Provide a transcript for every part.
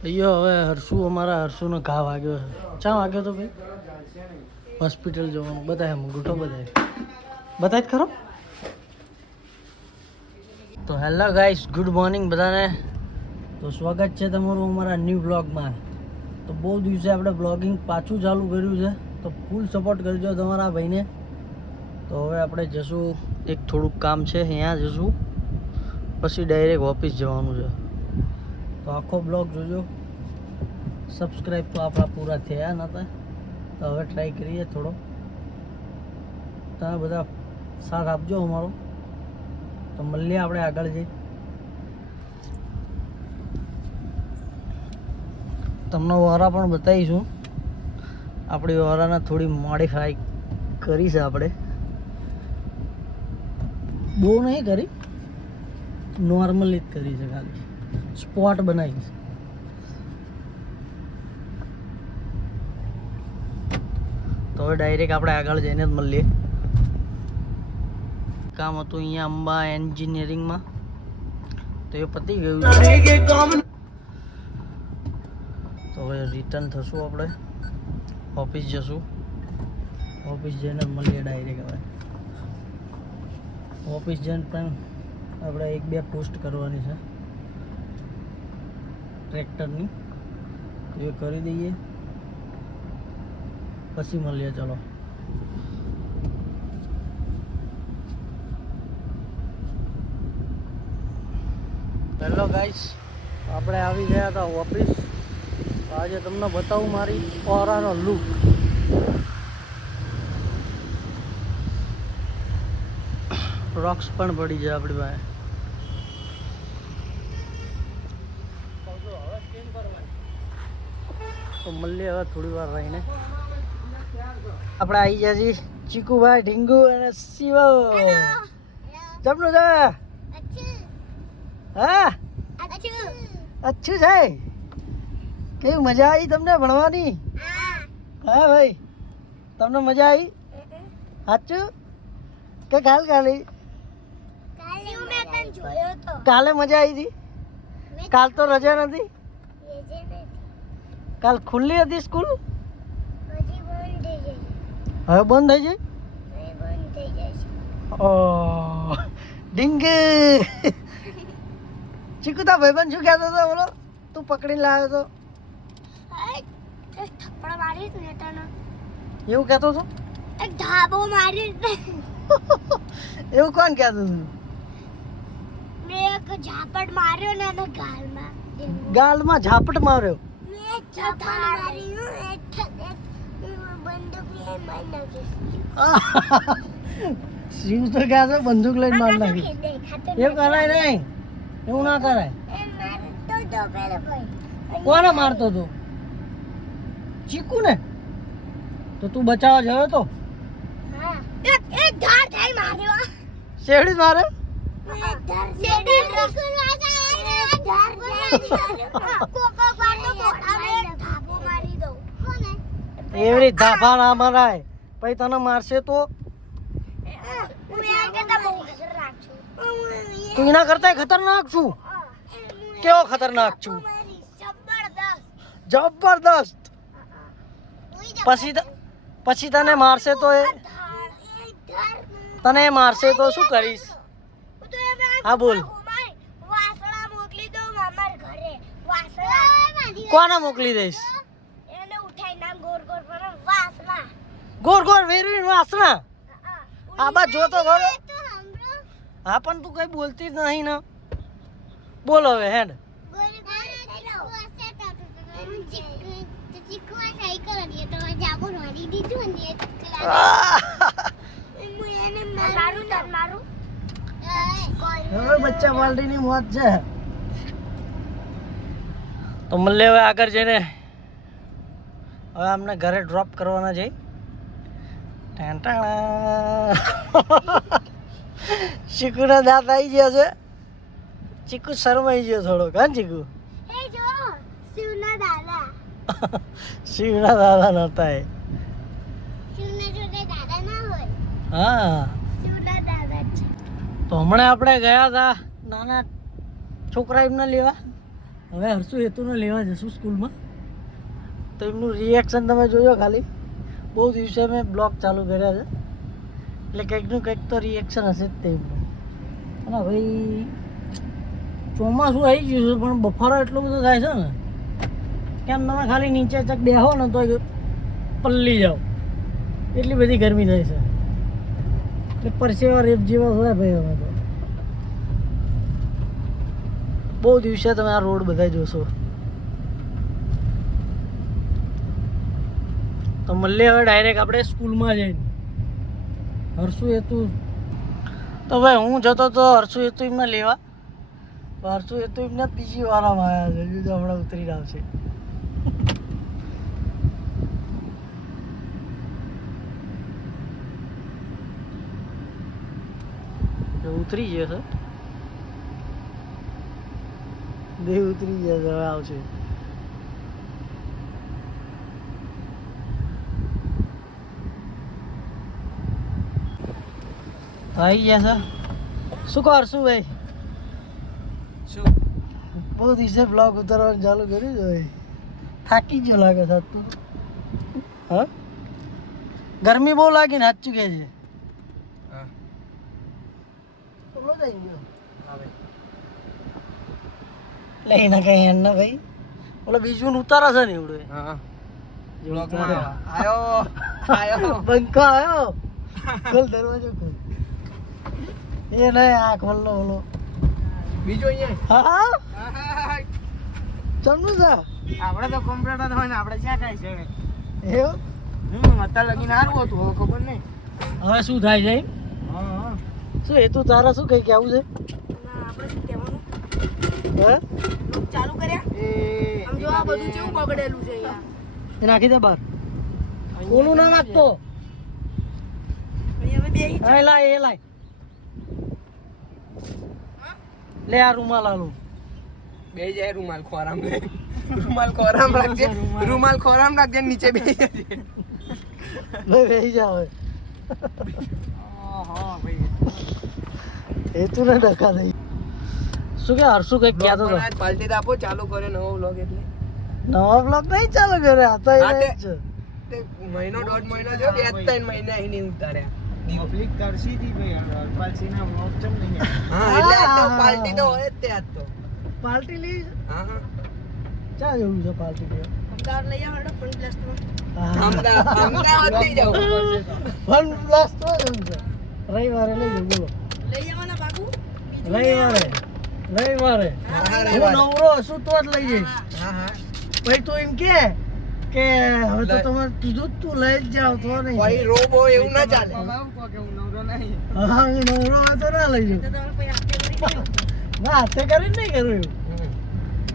ભાઈઓ હવે હર્ષુનો ઘા વાગ્યો છે. ચા વાગ્યો તો ભાઈ? હોસ્પિટલ જવાનું. બતાય અંગૂઠો બતાય જ ખરો. તો હેલો ગાઈસ, ગુડ મોર્નિંગ બધાને. તો સ્વાગત છે તમારું અમારા ન્યૂ બ્લોગમાં. તો બહુ દિવસે આપણે બ્લોગિંગ પાછું ચાલુ કર્યું છે, તો ફૂલ સપોર્ટ કરજો તમારા ભાઈને. તો હવે આપણે જશું, એક થોડુંક કામ છે અહીંયા જશું, પછી ડાયરેક્ટ ઓફિસ જવાનું છે. તો આખો બ્લોગ જોજો. સબસ્ક્રાઈબ તો આપણા પૂરા થયા નહોતા, તો હવે ટ્રાય કરીએ થોડો. તમે બધા સાથ આપજો અમારો. તો મળીએ આપણે આગળ જઈ. તમને વારા પણ બતાવીશું. આપણી વારાને થોડી મોડિફાઈ કરી છે આપણે. બહુ નહીં કરી, નોર્મલી જ કરી છે, ખાલી સ્પોટ બનાવી છે. તો હવે ડાયરેક્ટ આપણે આગળ જઈને જ મળીએ. કામ હતું અહીંયા અંબા એન્જિનિયરિંગમાં, તો એ પતી ગયું છે. તો હવે રિટર્ન થશું, આપણે ઓફિસ જશું. ઓફિસ જઈને મળીએ ડાયરેક્ટ. હવે ઓફિસ જઈને પણ આપણે 1-2 પોસ્ટ કરવાની છે ટ્રેક્ટરની, એ કરી દઈએ પછી મળીએ. ચલો. હેલો ગાઈસ, આપણે આવી ગયા હતા ઓફિસ. આજે તમને બતાવું મારી ઓરાનો લુક. રોક્સ પણ પડી જાય આપણી પાસે. તો મળીએ હવે થોડી વાર રહીને. આપણે આવી ગયા છીએ ચીકુભાઈ, ઢીંગુ અને શિવ. જમનું છે? હા, અચ્છું છે. કેવી મજા આવી તમને ભણવાની? હા ભાઈ, તમને મજા આવી? સાચું કે કાલ કાલે મજા આવી હતી? કાલ તો રજા નથી. કાલ ખુલ્લી હતી સ્કૂલ, હવે બંધ થઈ જાય. ઓ ડીંગ. ચીકુ તા ભાઈબંધ શું કહેતો હતો? બોલો, તું પકડીને લાવ્યો તો. એવું કહેતો હતો? ધાબો મારી. એવું કોણ કહેતું હતું? મેં એક ઝાપટ માર્યો ને અને ગાલમાં ઝાપટ માર્યો. શિવ તો કહે છે બંદૂક લઈને માર નાખી. એવું કરાય નહીં, એવું ના કરાય. કોને મારતો હતો? ચીકુ ને? તો તું બચાવવા ગયો તો? શેરડી મારે? એવડી ધાફા ના મરાય, પછી તને મારશે તો? તું એના કરતા ખતરનાક છું. કેવો ખતરનાક છું? જબરદસ્ત. પછી તને મારશે તો શું કરીશ? હા બોલ. કોને મોકલી દઈશ? ગોર ગોર વેરવીન વાસણા. આ બા જોતો ખરો? હા પણ તું કઈ બોલતી જ નહીં ને. બોલ હવે હેડ. હવે બચ્ચા પાલટીની મોત છે. તો મળે હવે આગળ જઈને. હવે અમને ઘરે ડ્રોપ કરવાના છે. ચીકુના દાંત આવી ગયા છે. ચીકુ શરમાઈ ગયો થોડો. કાં ચીકુ? શિવના દાદા નહોતા એ. હા, તો હમણાં આપણે ગયા હતા નાના છોકરા એમને લેવા. હવે હર્ષુ હેતુને લેવા જશું સ્કૂલમાં, તો એમનું રિએક્શન તમે જોજો ખાલી. બહુ દિવસે મેં બ્લોગ ચાલુ કર્યા છે, એટલે કંઈકનું કંઈક તો રિએક્શન હશે જ તેમનું. અને ભાઈ ચોમાસું આવી ગયું છે, પણ બફારો એટલો બધો થાય છે ને કે આમ તમે ખાલી નીચે ચક બેહો ને તો પલ્લી જાઓ, એટલી બધી ગરમી થાય છે. એટલે પરસેવા રેપ જેવા હોય ભાઈ અમે તો. બહુ દિવસે તમે આ રોડ બધા જોશો. તો મળીએ હવે ડાયરેક્ટ આપણે સ્કૂલમાં જઈને. હર્ષુ હેતુ તો ભાઈ હું જતો તો હર્ષુ હેતુ એમને લેવા, હર્ષુ હેતુ એમને બીજી વારામાં આવ્યા છે, જો હમણાં ઉતરીને આવશે. ઉતરી ગયો છે, દેવ ઉતરી ગયા છે, હવે આવશે. આવી ગયા છે. શું કર શું ભાઈ? શું બહુ દિવસે બ્લોગ ઉતારવાનું ચાલુ કર્યું છે ભાઈ. થાકી ગયો લાગે છે તું? હા, ગરમી બહુ લાગી ને સાચું કે છે. હા બોલો જઈ ગયો લઈને કઈ એમ ના ભાઈ, બોલો બીજું ઉતારે છે ને એવડું. હા જે બ્લોગમાં ઉતારે. આયો પંખો આવ્યો, ખોલ દરવાજો ખોલ. એ નહીં, આ ખોલ લો બોલો. બીજો અહીંયા હા હા ચમનું છે આપણે તો કોમ્પ્યુટર હોય ને આપણે ક્યાં કાંઈ છે એવું. અત્યારે લગીને સારું હતું, હવે ખબર નહીં. હવે શું થાય છે? હા હા શું એ તું તારા શું કઈ કેવું છે? આપણે શું કહેવાનું હે ચાલુ કર્યા? એ આમ જો આ બધું કેવું બગડેલું છે યાર. એ નાખી દે બહાર. ઓલું ના નાખતો. અહીં અમે બેહી એ લાય એ લાય. લે આ રૂમાલ આલું. બે જાય રૂમાલ ખોરામ લે, રૂમાલ ખોરામ રાખજે, રૂમાલ ખોરામ રાખજે, નીચે બેસી જજે. ભાઈ બેસી જા હવે. હા ભાઈ એ તું ને ડખા થઈ. શું કે હર્ષુ કઈક કહેતો હતો? આજ પાલટી તો આપો, ચાલુ કર્યો નવો વ્લોગ એટલે નવા બ્લોગ નહીં ચાલુ કરે, આ તો હા, એને જ તે- છે. તે મહિનો દોઢ મહિનો થયો, 2-3 મહિના અહીં નહીં ઉતાર્યા. પબ્લિક કરશી હતી ભાઈ હરપાલસિંહના વ્લોગ ચમ નહીં આવ્યા? હા એટલે આજ તો હા. પાલટી તો હોય જ તે આજ તો. પાર્ટી લી હા હા ચા જેવું છે પાર્ટી લી? અમદાવાદ લઈ આવો હેડો ફન પ્લસમાં. અમદાવાદથી જાઉં. ફન પ્લસ તો જેમ છે. રવિવારે લઈ જાઉં બોલો. લઈ આવવાના બાબુ. રવિવારે રવિવારે હા, હું રવિવારે. નવરો હશું તો જ લઈ જઈશ. હા હા ભાઈ તું એમ કે હવે તો તમે કીધું જ તું લઈ જ જાવ તો નહીં. ભાઈ રોબો એવું ના ચાલે. બાબા કહો કે હું નવરો નહીં. હા હું નવરો હોય તો ના લઈ તો જાઉં. તમે પછી હાથે કરી ના હાથે કરીને નહીં કરું એવું.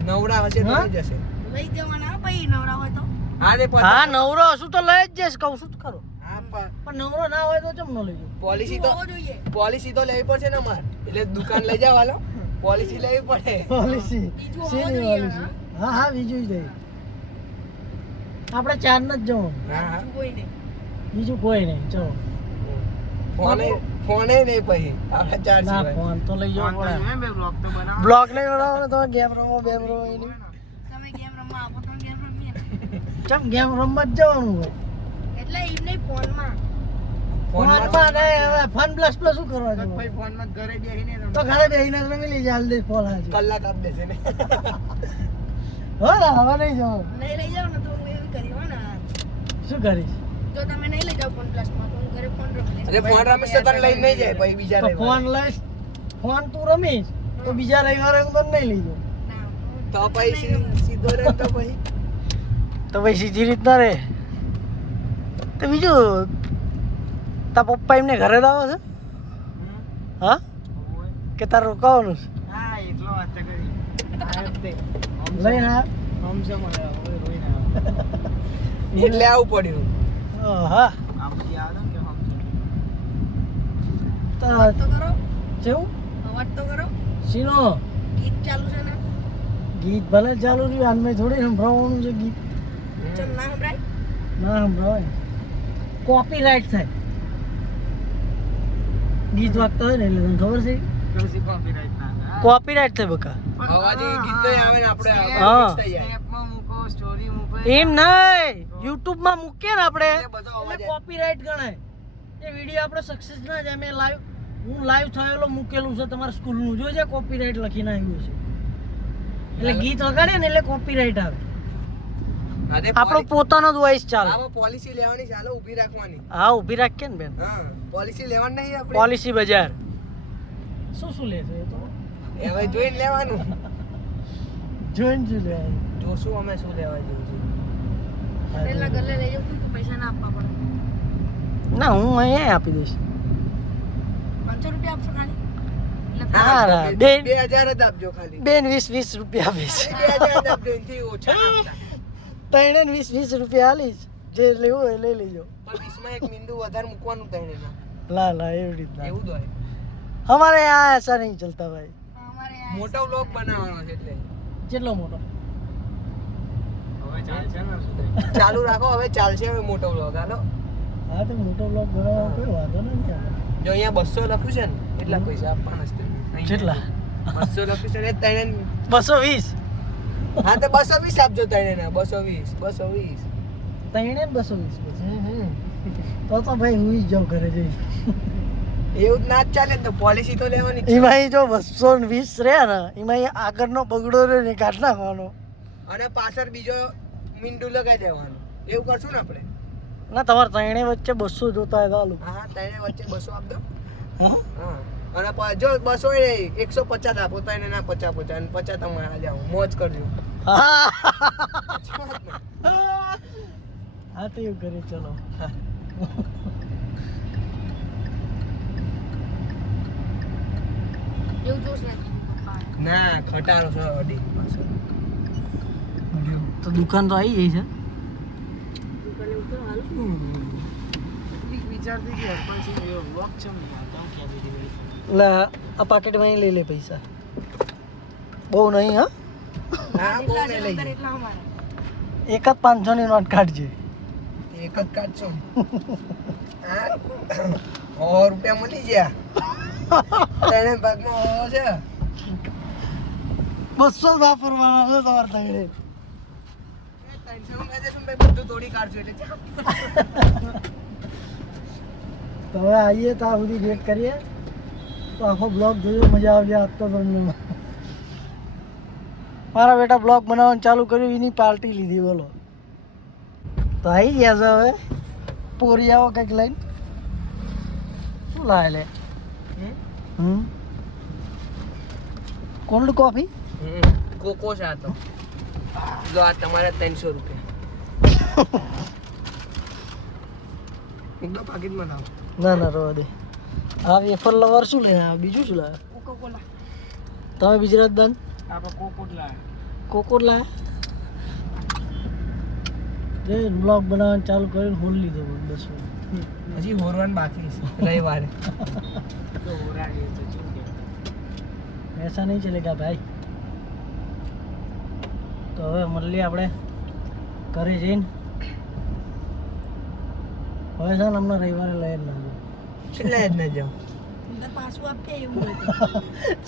નવરા હશે તો હા? થઈ જશે. લઈ દેવાના હો ભાઈ નવરા હોય તો. હા રે હા નવરો હશું તો લઈ જ જઈશ, કહું છું જ ખરો. હા પણ પણ નવરો ના હોય તો ચમ ન લઈ જાઉં? પોલિસી તો હોવો જોઈએ. પોલિસી તો લેવી પડશે ને માર, એટલે દુકાન લઈ જાવ હાલો, પોલિસી લેવી પડે. પોલિસી બીજું હોવું શેની જોઈએ, પોલિસી? હા હા બીજું જ આપણે ચાર ન જ જવું, હા હા બીજું કોઈ નહીં. બીજું કોઈ નહીં. ચલો ફોને નહીં પછી આપણે ચાર ના સિવાય. ફોન તો લઈ જવો ફોન તો પડે. જોઈએ બે વ્લોગ તો બનાવો. બ્લોગ નહીં બનાવો ને તો ગેમ રમો બેમ રમો એની. તમે ગેમ રમવા આપો તો ગેમ રમીએ. ચમ ગેમ રમવા જ જવાનું હોય. એટલે એમ નહીં ફોનમાં. ફોનમાં ફોનમાં નહીં, હવે ફન પ્લસ પ્લસ શું કરવા તો જવું? ભાઈ ફોનમાં ઘરે બેસીને રમો. તો ઘરે બેહીને જ રમી લઈ જાય જલ્દી ફોન હાજર. કલાક આપ દેશે ને. હો ને હવે નહીં જવાનું. નહીં લઈ જાઓ ને તો હું એમ કરી હો ને. શું કરીશ? જો તમે નહીં લઈ જાઓ ફોન પ્લસમાં તો હું ઘરે ફોન રમી લઈશ. અરે ફોન રમીશ તો તને લઈને નહીં જાય પછી બીજા તો રવિવારે. ફોન લઈશ, ફોન તું રમીશ તો બીજા રવિવારે હું તને નહીં લઈ જાઉં. ના, હું તો પછી સીધો રે તો પછી તો ભાઈ સીધી રીતના રે. તો બીજું તાર પપ્પા એમને ઘરે લાવો છે? હા હોય. કે તારે રોકાવાનું છે? હા એટલો વાત તો કરી. આ જ તે. લઈને આ હમસે મળે હવે રોઈને આવે. એટલે આવું પડ્યું. હા આ બધી આવે ને કે હમસે. તો અવાજ તો કરો. કેવું અવાજ તો કરો. સીનો ગીત ચાલુ છે ને. ગીત ભલે ચાલુ રહ્યું, આનમાં થોડી સંભળાવવાનું છે ગીત. ચમ ના સંભળાય. ના સંભળાવાય, કોપીરાઇટ થાય ગીત વાગતા હોય ને, એટલે તને ખબર છે? કૃષિ કોપીરાઇટ ના થાય. કોપીરાઇટ થાય બકા અવાજ એ ગીત નહીં આવે ને આપણે હા. mix થઈ જાય. સ્નેપમાં મૂકો સ્ટોરી મૂકો એમ નહીં યુટ્યુબ માં મૂકીએ ને આપણે એટલે બધો અવાજ એટલે કોપીરાઇટ ગણાય એ વિડિયો આપણો સક્સેસ ના જાય મેં લાઈવ હું લાઈવ થયેલો મૂકેલું છે તમારા સ્કૂલનું જોજે કોપીરાઇટ લખીને આવ્યું છે એટલે ગીત વગાડે ને એટલે કોપીરાઇટ આવે અરે આપણો પોતાનો જ વોઇસ ચાલે આમાં પોલિસી લેવાની ચાલો ઊભી રાખવાની. હા ઊભી રાખીએ ને બેન હા પોલિસી લેવાની નહીં આપણે. પોલિસી બજાર શું શું લે છે એ તો એ હવે જોઈને લેવાનું. જોઈન શું લે જોશું અમે શું લેવા જેવું છે. ના હું અહીંયા આપી દઈશ હા, હા, બેન. 2000 જ આપજો ખાલી. બેન 20 રૂપિયા આપીશ 2000 જ આપજો એનાથી ઓછા ના આપતા. તઈને 20 રૂપિયા આલીશ જે લેવું હોય એ લઈ લેજો પણ 20 માં એક મીંડું વધારે મૂકવાનું થાય એના. લા એવી રીતના એવું જ હોય. हमारे यहाँ ऐसा नहीं चलता भाई મોટો વ્લોગ બનાવવાનો છે એટલે કેટલો મોટો હવે ચાલશે ને શું થાય? ચાલુ રાખો હવે ચાલશે હવે મોટો વ્લોગ હાલો. હા તો મોટો બ્લોગ બનાવવાનો કોઈ વાંધો નથી આપણે. જો અહીંયા 200 લખ્યું છે ને એટલા પૈસા આપવાના છે તમને. અહીંયા કેટલા 200 લખ્યું છે ને તણે 220 હા તો 220 આપજો તણે ના 220 તઈને 220 પછી તો ભાઈ હું જ જાઉં ઘરે જઈ એવું જ ના જ ચાલે તો પોલિસી તો લેવાની જ છે. એમાં જો 220 રહ્યા ને એમાં એ આગળનો બગડો રહ્યો ને કાઢ નાખવાનો અને પાછળ બીજો મીંડું લગાવી દેવાનું એવું કરશું ને આપણે. ના તમારે તઈને વચ્ચે 200 જોતા હોય તો આલું હા તણે વચ્ચે 200 આપ દો. હા હા અને જો 200 એ 150 આપો તો એને ના 50 અને 50 તમારા જાઓ મોજ કરજો. હા તો એવું કરીએ ચલો ના ખટારો છે અડી પાછળ. તો દુકાન તો આવી ગઈ છે વિચારતી હતી હરપાલસિંહ એવો vlog છે ને ત્યાં ક્યાં દીધી ગઈ. એટલે આ પાકેટમાં અહીં લઈ લે પૈસા બહુ નહીં હા હા બહુ નહીં લઈ એક જ 500 ની નોટ કાઢજે એક જ કાઢશો. હા 100 રૂપિયા મળી ગયા તણે ભાગમાં 100 છે. 200 વાપરવાના છે તમારે તઈને 300 માં દેશું ભાઈ બધું તોડી કાઢશું એટલે ચાલ. તો હવે આવીએ ત્યાં સુધી વેટ કરીએ તો આખો બ્લોગ જોયો મજા આવશે આજ તો તમને મારા બેટા બ્લોગ બનાવવાનું ચાલુ કર્યું એની પાર્ટી લીધી બોલો તો આવી ગયા છે હવે પોરી આવો કંઈક લઈને શું લાવે લે કોલ્ડ કોફી કોકો છે આ તો જો આ તમારે 300 રૂપિયા એકદમ પાકીટમાં લાવો. ના ના રવા દે આ વેફર લવર શું લે આ બીજું શું લાવે તમે ગુજરાત દાન આપણે કોકોટ લાયા. કોકોર લાયા જે બ્લોગ બનાવવાનું ચાલુ કરીને હોલ લીધો બસ હજી હોરવાનું બાકી છે રવિવારે. તો ઓરાડી તો શું કે ऐसा नहीं चलेगा भाई તો હવે મળીએ આપણે ઘરે જઈને હવે છે ને હમણાં રવિવારે લઈ જ ના છેલ્લે જ ન જાઓ.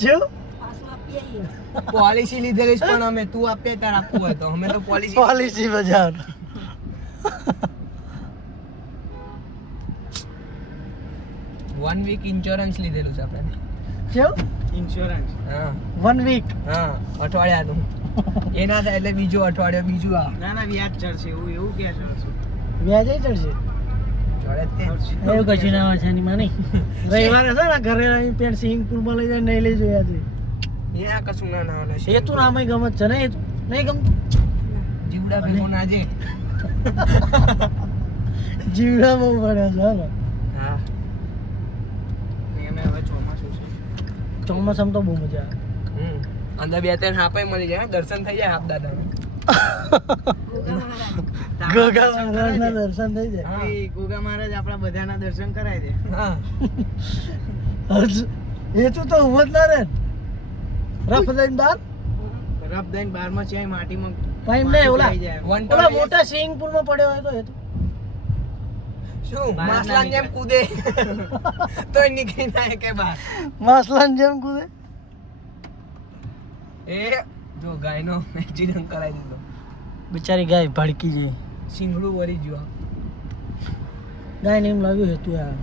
જો પોલિસી લીધેલી છે પણ અમે તું આપે તાર આપવું હોય તો અમે તો પોલિસી પોલિસી બજાર 1 વીક ઇન્સ્યોરન્સ લીધેલું છે આપણે. જો ઇન્સ્યોરન્સ હા 1 વીક હા અઠવાડિયાનું એ ના થાય એટલે બીજું અઠવાડિયું બીજું આ ના ના વ્યાજ ચડશે એવું ક્યાં ચડશે વ્યાજે ચડશે જોડે જ તે. એવું કશું ના હોય છે એની માં નહીં રવિવારે છે ને ઘરે અહીં પેન્ટ સ્વિમિંગ પુલમાં લઈ જાય નહીં લઈ જોયા છે એ આ કશું ના ના ઓલે છે. એ તું નામ ગમત છે ને એ તું નહીં ગમતું જીવડા ભેગો ના જે. જીવડા બહુ પડ્યા છે હાલો હા એને હવે ચોમાસું છે ચોમાસામાં તો બહુ મજા આવે અંદર 2-3 હાપાઈ મળી જાય દર્શન થઈ જાય હાપ દાદા. ગોગા મહારાજના દર્શન થઈ જાય હા. એ ગોગા મહારાજ આપણા બધાના દર્શન કરાય દે હા એ તું તો ઉભો જ ના રે રફ દઈને બાર રબ દઈને 12માં ચાય માટીમાં ભાઈ એમને ઓલા આવી જાય. ઓલા મોટા સ્વિમિંગ પુલમાં પડ્યો હોય તો એ તો શું બહાર ના માસલાન જેમ નીકળે. કૂદે તોય નીકળી ના કે બહાર. માસલાન જેમ કૂદે એ જો ગાયનો એક્સિડન્ટ કરાવી દીધો. બિચારી ગાય ભડકી જઈ. સિંગડું વળી ગયું. ગાયને એમ લાગ્યું હતું યાર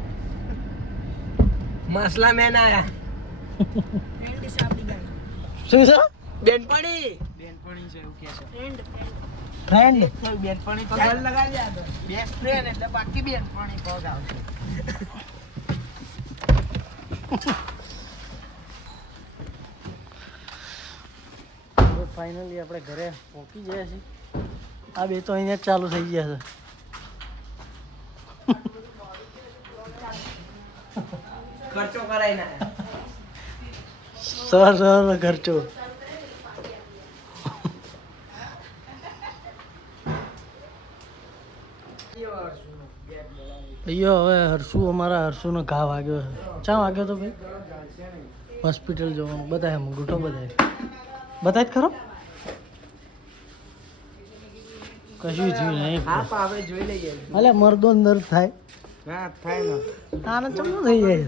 મસલા મેન આયા. શું છે બેનપણી બેનપણી છે એવું કે છે ફ્રેન્ડ બેનપણી તો પગલ લગાવી દે. બેસ્ટ ફ્રેન્ડ એટલે બાકી બેનપણી પગ આવશે ફાઇનલી આપણે ઘરે પહોંચી ગયા છીએ. આ બે તો અહીંયા જ ચાલુ થઈ ગયા છે. ખર્ચો કરાઈને આયા. સર ખર્ચો. અయ్યો હવે હર્ષુ અમારા હર્ષુનો ઘા વાગ્યો છે. ચા વાગ્યો તો ભાઈ? હોસ્પિટલ જવાનું બતાય અંગૂઠો બતાય જ ખરો. કશું થયું નહીં. હા પણ આપણે જોઈ લઈએ. અલે મરદો અંદર થાય હા થાય ને આને ચમનું થઈ જાય.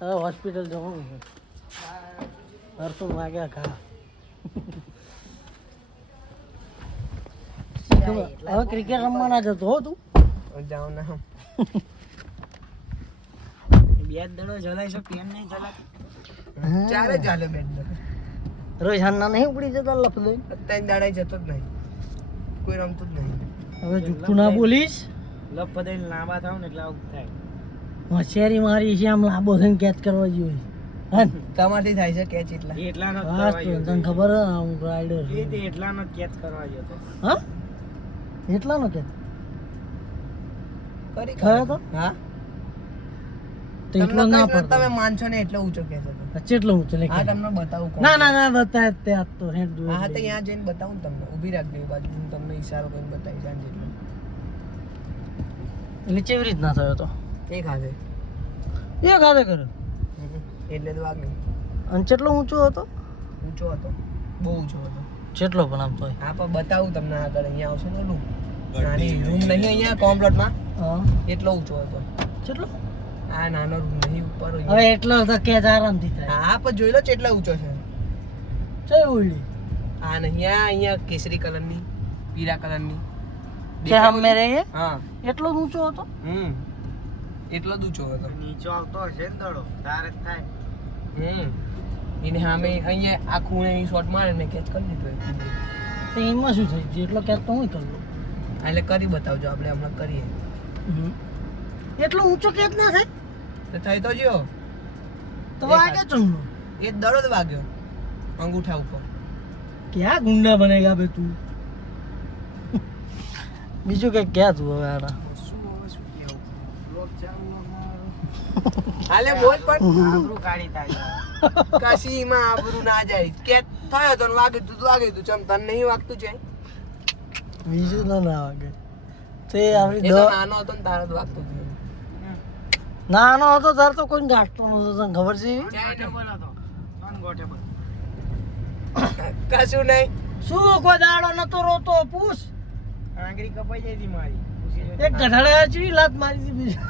હવે હોસ્પિટલ જવાનું છે. હર્ષુ વાગ્યા ઘા. હવે ક્રિકેટ રમવાના જતો હો તું. જાઓ ને હમ. બે દડો જલાય છે પેન નહીં જલાતી ચારે ચાલે બેન. રોજ હાના નહીં ઉપડી જતા લફદો. અત્યારે દાડાઈ જતો જ નહીં. કોઈ રમતું જ નહીં. હવે જુઠ્ઠું ના બોલીશ. લપ પદાઈને લાંબા થાવ ને એટલે આવું થાય હોશિયારી મારી છે આમ લાંબો થઈને કેચ કરવા જોઈએ. હા ને? તમારથી થાય છે કેચ એટલા. એટલાનો જ હા કરવા તો ગયો તને ખબર હે હું રાઈડર એ તે એટલાનો જ કેચ કરવા ગયો હતો હા એટલાનો કે કરી થયો તો? હા તો એટલો ના તમે પડતો. માનશો ને એટલો ઊંચો કહેશો તો. કેટલો ઊંચો લે હા તમને બતાવું કોણ. ના ના ના બતાય તે આ તો હેડ દૂર હા તો અહીંયા જઈને બતાવું ને તમને. ઊભી રાખજો એ બાજુ હું તમને ઈશારો કરીને બતાવી સાંજે એટલો. એટલે કેવી રીતના થયો તો એક હાથે. એ ગાદે કરે એટલે તો વાગ નહીં. અને કેટલો ઊંચો હતો? ઊંચો હતો. બહુ ઊંચો હતો. કેટલો પણ આમ તો હા પણ બતાવું તમને આગળ અહીંયા આવશે ને ઓલું નાની રૂમ નહીં અહીંયા કોમ્પ્લેટમાં હા એટલો ઊંચો હતો. કેટલો? આ નાનો રૂમ નહીં ઉપર હવે અહીંયા. એટલો તો કેચ આરામથી થાય. હા પણ જોઈ લો કેટલો ઊંચો છે. છે ઉડી આ નહીં અહીંયા કેસરી કલરની પીળા કલરની કે હમ મેરે એ હા એટલો જ ઊંચો હતો. એટલો જ ઊંચો હતો. નીચો આવતો હશે ને દડો તારે જ થાય એને સામે અહીંયા આ ખૂણે શોટ મારે ને કેચ કરી દીધો. તો એમાં શું થઈ ગયું? એટલો કેચ તો હું કરું. એટલે કરી બતાવજો આપણે હમણાં કરીએ. એટલો ઊંચો કેચ ના થાય તો થઈ તો જ્યો તો વાગે ચમનો. એ દડો જ વાગ્યો અંગૂઠા ઉપર. ક્યાં ગુંડા બનેગા બે તું? બીજું કઈ ક્યાં તું હવે આના? શું હવે શું કેવું લોક ચાલુ હાલે બોલ પણ આબરૂ કાઢી થાય કાશીમાં આબરૂ ના જાય. કેચ થયો તો ને વાગ્યું તું તો વાગ્યું તું. ચમ તને નહીં વાગતું છે? બીજું તો ના વાગે તે આપણી એ તો નાનો હતો ને તારો જ વાગતું હતું. નાનો હતો તાર તો કોઈ ગાંઠતો નતો તને ખબર છે? ગોઠેબલ હતો નોન ગોઠેબલ કશું નહીં. શું કોઈ દાડો નતો રોતો? પૂછ. આંગળી કપાઈ જાય હતી મારી પૂછી જોજે. એક ગધડા ચીવી લાત મારી હતી બીજી.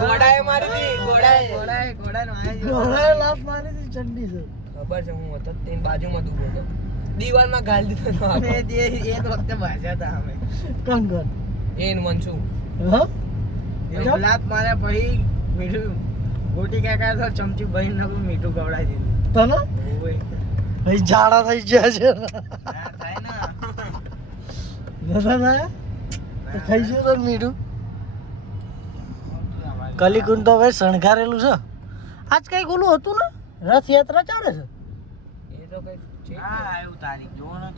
ઘોડાએ મારી હતી. ઘોડાએ ઘોડાનો આયા જેવો. ઘોડાએ લાત મારી હતી ચંડી છે. ખબર છે હું હતો તેની બાજુમાં તું હતો. દીવાલમાં ગાલી દીધો તો અમે આખો. એ વખતે ભાજ્યા હતા અમે કંકર એને મનસું હા એવું લાત માર્યા પછી મીઠું ગોટી કાકા તો ચમચી ભરી નાખું મીઠું ગવડાવી દીધું તને ઓય ભાઈ ઝાડા થઈ ગયા છે. ના થાય ને નતા થાય તો ખાઈ ગયું તો મીઠું. કલિકુંડ તો ભાઈ શણગારેલું છે. આજ કઈક ઓલું હતું ને રથયાત્રા ચાલે છે. એ તો કઈ છે. હા આવ્યું તારીખ જો ને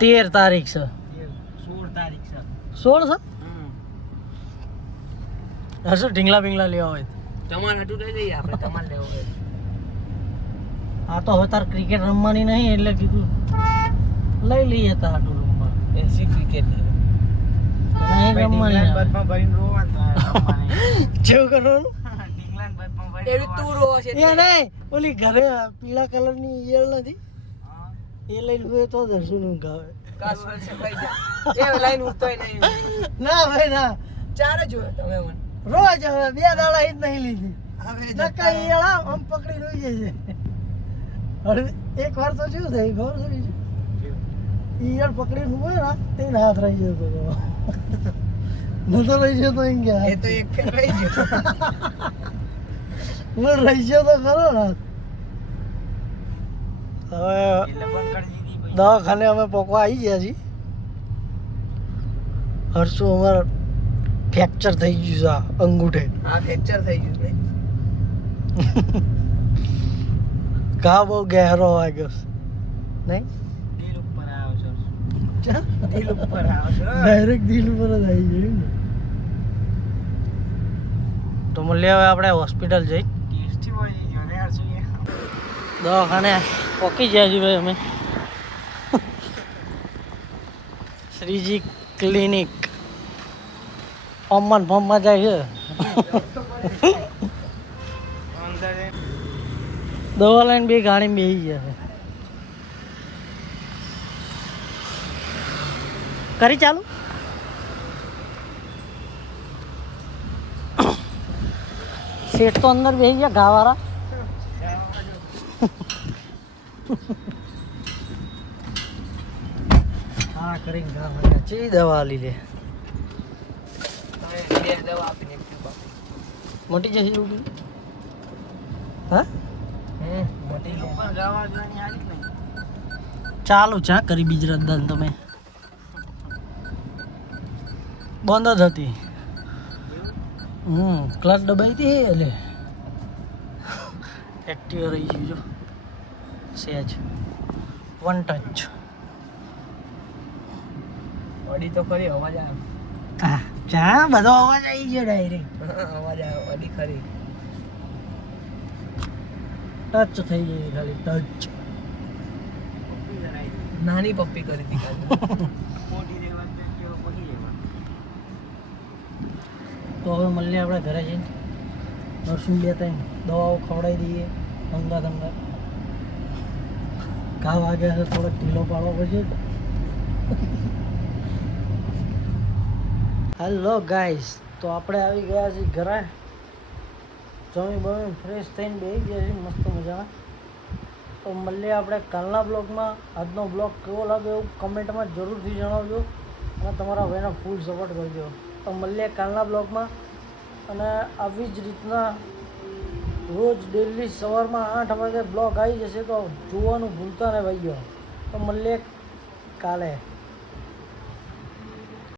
13 તારીખ છે. 16 તારીખ છે 16 છે. હશું ઢીંગલા બિંગલા લેવા હોય તમારે હાટું લઈ લઈએ આપણે. તમારે લેવો હોય. આ તો હવે તાર ક્રિકેટ રમવાની નહીં એટલે કીધું લઈ લઈએ તાર હાટું રમવા. એસી ક્રિકેટ નહીં રમવાની આવે. બદમાં ભરીને રોવાનું થાય રમવાની. જેવું કરવાનું ઢીંગલાને બદમાં ભરીને એવી તું રો છે એ નહીં ઓલી ઘરે પીળા કલરની ઈયળ નથી હા. એ લઈને હોય તો દર્શન ગાવે. કાશ્મીર છે ભાઈ જા. એ લાઈન ઉતોય નહીં. ના ભાઈ ના ચારે જોયો તમે મને. રોજ હવે 2 દાડા ઈ જ નહીં લીધી હવે નકા ઈયળા આમ પકડી રોઈ જાય છે હવે એક વાર તો શું થયું ખબર છે બીજું ઈયળ પકડીને હોય ને તેને હાથ રહી જતો હતો નતો રહી જતો એમ કે એ તો એક ફેર રહી ગયો હું રહી ગયો તો ખરો ને હવે દવાખાને અમે પોકવા આવી ગયા છીએ હર્ષુ અમારે ફ્રેક્ચર થઈ ગયું છે આ અંગૂઠે આ ફ્રેક્ચર થઈ ગયું ને ઘા બહુ ગહેરો વાગ્યો છે નહીં દિલ ઉપર આવ્યો છે ચા? દિલ ઉપર આવ્યો છે ડાયરેક્ટ દિલ ઉપર જ આવી ગયું ને તો મળીએ હવે આપણે હોસ્પિટલ જઈ ટેસ્ટી મળી ગયો ને યાર શું દવાખાને પહોંચી ગયા છીએ ભાઈ અમે શ્રીજી ક્લિનિક ફોર્મમાં જાય છે અંદર દવા લઈને બે ગાડી બેસી ગયા છે કરી ચાલુ શેઠ તો અંદર બેસી ગયા ઘાવાળા હા કરીને ઘા વાગ્યા ચી દવા લીધે તમે બે દવા આપીને એક ટ્યુબ આપી મોટી જશે ઉડી હા મોટી દિલ ઉપર ગાવા જોવાની આવી જ નહીં ચાલુ ચા કરી બીજ રદ્દન તમે બંધ જ હતી ક્લાસ દબાઈ હતી એટલે એક્ટિવ રહી ગયું જો સહેજ વન ટચ અડી તો ખરી અવાજ આવે હા ચા બધો અવાજ આવી ગયો ડાયરેક્ટ અવાજ આવે અડી ખરી ટચ થઈ ગઈ ખાલી ટચ નાની પપ્પી કરી હતી કાલે મોટી રહેવાનું કેવો પડી રહેવાનું તો હવે મળીએ આપણે ઘરે જઈને નર્સિંગ 2-3 દવાઓ ખવડાવી દઈએ અંગા અંગા ઘા વાગ્યા છે થોડોક ઢીલો પાડવો પડશે હેલો ગાઈસ તો આપણે આવી ગયા છીએ ઘરે જમી બમી ફ્રેશ થઈને બેસી ગયા છીએ મસ્ત મજાના તો મળીએ આપણે કાલના બ્લોગમાં આજનો બ્લોગ કેવો લાગે એવું કમેન્ટમાં જરૂરથી જણાવજો અને તમારા ભાઈને ફૂલ સપોર્ટ કરજો તો મળીએ કાલના બ્લોગમાં અને આવી જ રીતના રોજ ડેલી સવારમાં 8 વાગે બ્લોગ આવી જશે તો જોવાનું ભૂલતા નહીં ભાઈઓ તો મળીએ કાલે